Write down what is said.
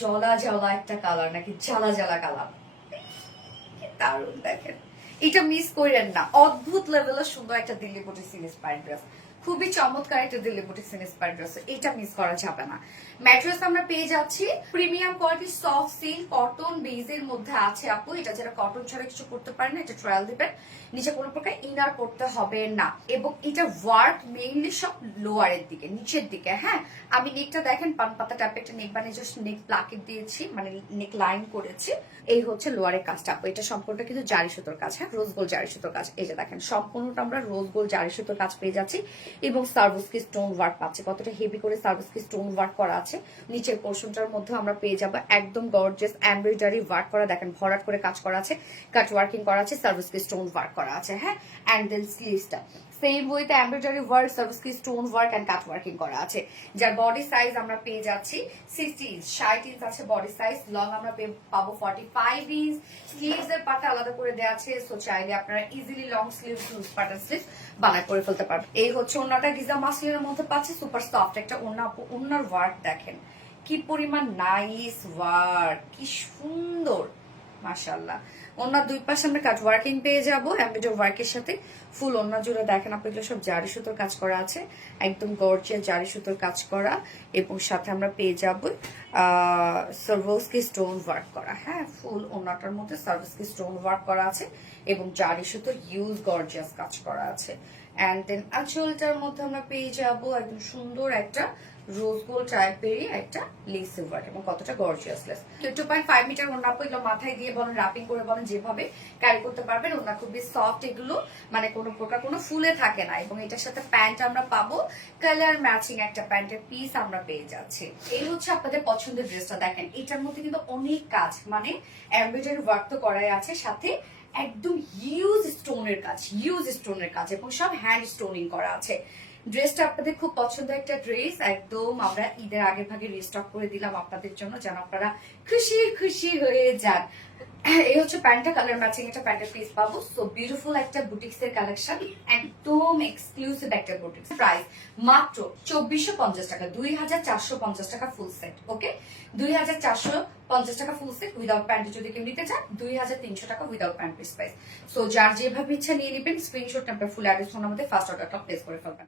জলা জলা একটা কালার নাকি জ্বালা জ্বালা কালার, দারুণ। দেখেন এটা মিস করেন না, অদ্ভুত লেভেলের সুন্দর একটা দিল্লি বুটিক ইন্সপায়ার্ড ড্রেস, খুবই চমৎকার একটা দিল্লি বুটিক ইন্সপায়ার্ড ড্রেস, এটা মিস করা যাবে না। ম্যাট্রেস আমরা পেয়ে যাচ্ছি premium quality soft silk cotton বেজের মধ্যে আছে আপু। এটা যারা কটন ছাড়া কিছু করতে পারে না, এটা ট্রায়াল দিবেন। নিচে কোনো প্রকার ইনার করতে হবে না, এবং এটা ওয়ার্ক মেইনলি সব লোয়ারের দিকে, নিচের দিকে। হ্যাঁ, আমি নেকটা দেখেন পান পাতা টাইপের একটা নেক বানিয়ে জাস্ট নেক প্লাকেট দিয়েছি, মানে নেক লাইন করেছি। এই হচ্ছে লোয়ারের কাজটা আপু। এটা সম্পূর্ণটা কিন্তু জারি সুতোর কাজ, হ্যাঁ, রোজ গোল্ড জারি সুতোর কাজ। এই যে দেখেন সম্পূর্ণটা আমরা রোজ গোল্ড জারি সুতোর কাজ পেয়ে যাচ্ছি, এবং সার্ভিসকি স্টোন ওয়ার্ক পাচ্ছি। কতটা হেভি করে সার্ভিসকি স্টোন ওয়ার্ক করা আছে। নিচের পোর্শনটার মধ্যে আমরা পেয়ে যাবো একদম গর্জিয়াস এমব্রয়ডারি ওয়ার্ক করা, দেখেন ভরাট করে কাজ করা আছে, কাট ওয়ার্কিং করা আছে, সার্ভিসকি স্টোন ওয়ার্ক করা আছে। হ্যাঁ, এন্ড দেন স্লিভসটা সেম ওয়েতে এমব্রয়ডারি ওয়ার্ক, সার্ভিসকি stone work and cut working করা আছে। যার বডি সাইজ আমরা পেয়ে যাচ্ছি 60 ইঞ্চ, 60 ইঞ্চ আছে বডি সাইজ। লং আমরা পাবো 45 ইঞ্চ। স্লিভস এর পাটা আলাদা করে দেওয়া আছে, সো চাইলে আপনারা ইজিলি লং স্লিভ, লুজ পার্টার স্লিভ বানায় করে ফেলতে পারবেন। এই হচ্ছে ওন্নাটা, গিজা মাসলিনের মধ্যে পাচ্ছে, সুপার সফট একটা ওন্না। ওন্নার ওয়ার্ক দেখেন কি পরিমাণ নাইস ওয়ার্ক, কি সুন্দর, মাশাআল্লাহ। ওনার দুই পাশে আমরা কাট ওয়ার্কিং পেয়ে যাবো এমব্রয়ডারি ওয়ার্কের সাথে। ফুল ওন্না জুড়ে দেখেন আপনি সব জারি সুতোর কাজ করা আছে, একদম গর্জিয়াস জারি সুতোর কাজ করা, এবং সাথে আমরা পেয়ে যাবো সার্ভিসকি স্টোন ওয়ার্ক করা। হ্যাঁ, ফুল ওন্নাটার মধ্যে সার্ভিসকি স্টোন ওয়ার্ক করা আছে, এবং জারি সুতোর ইউজ গর্জিয়াস কাজ করা আছে। এন্ড দেন আঁচলটার মধ্যে আমরা পেয়ে যাবো একদম সুন্দর একটা রোজ গোল্ড টাইপেরই একটা লেস ওয়ার্ক, এবং কতটা গর্জিয়াস লেস। 2.5 মিটার ওন্না আপু, এগুলো মাথায় দিয়ে বলেন, র্যাপিং করে বলেন, যেভাবে ক্যারি করতে পারবেন। ওন্না খুবই সফট, এগুলো মানে কোনো প্রকার কোনো ফুলে থাকে না। এবং এটার সাথে প্যান্ট আমরা পাবো কালার ম্যাচিং একটা প্যান্টের পিস আমরা পেয়ে যাচ্ছি। এই হচ্ছে আপনাদের পছন্দের ড্রেসটা। দেখেন এটার মধ্যে কিন্তু অনেক কাজ, মানে এমব্রয়ডারি ওয়ার্ক তো করাই আছে, সাথে একদম হিউজ স্টোনের কাজ, হিউজ স্টোনের কাজ, এবং সব হ্যান্ড স্টোনিং করা আছে। ড্রেসটা আপনাদের খুব পছন্দের একটা ড্রেস, একদম আমরা ঈদের আগে ভাগে রিস্টক করে দিলাম আপনাদের জন্য, যেন আপনারা খুশি খুশি হয়ে যান। এই হচ্ছে প্যান্টটা, কালার ম্যাচিং একটা প্যান্টের পিস পাবো। সো বিউটিফুল একটা বুটিক্স এর কালেকশন, একদম এক্সক্লুসিভ একটা বুটিক্স। প্রাইস মাত্র 2450 টাকা, 2450 টাকা ফুল সেট। ওকে, 2450 টাকা ফুল সেট উইদাউট প্যান্ট। যদি কেউ নিতে চান 2300 টাকা without pant piece price. So যার যেভাবে ইচ্ছা নিয়ে নেবেন, screenshot number full address phone আমাদের ফার্স্ট অর্ডারটা প্লেস করে ফেলবেন।